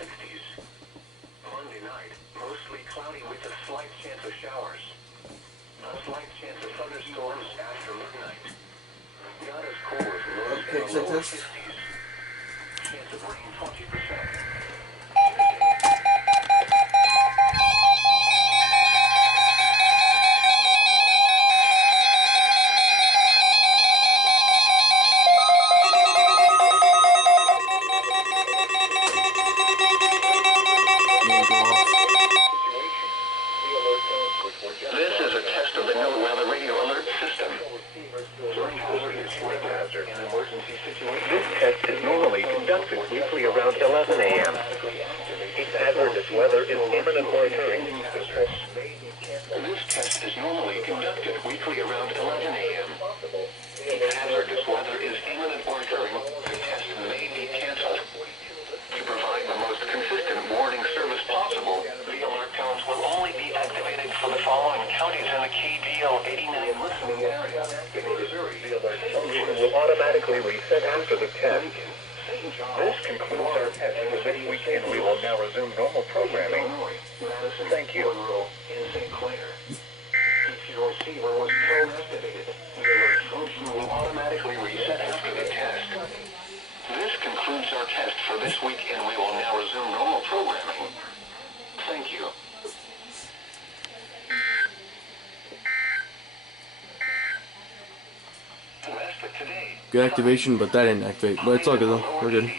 60s. Monday night, mostly cloudy with a slight chance of showers. A slight chance of thunderstorms after midnight. Not as cool as lows in the low 50s. Chance of rain 20%. This is a test of the NOAA radio alert system. During hazardous weather and emergency situations. This test is normally conducted weekly around 11 a.m. If hazardous weather is imminent or occurring. This test is normally conducted weekly around 11 a.m. If hazardous weather is imminent or occurring, the test may be canceled. To provide the most consistent warning service possible, the alert tones will only be activated for the following counties in the KDO89 listening area. In Missouri, the alert function will automatically reset after the test. This concludes our test for this week, and we will now resume normal programming. Thank you. In St. Clair, if your receiver was tone activated, the alert function will automatically reset after the test. This concludes our test for this week, and we will now resume normal programming. Thank you. Good activation, but that didn't activate. But it's all good though. We're good.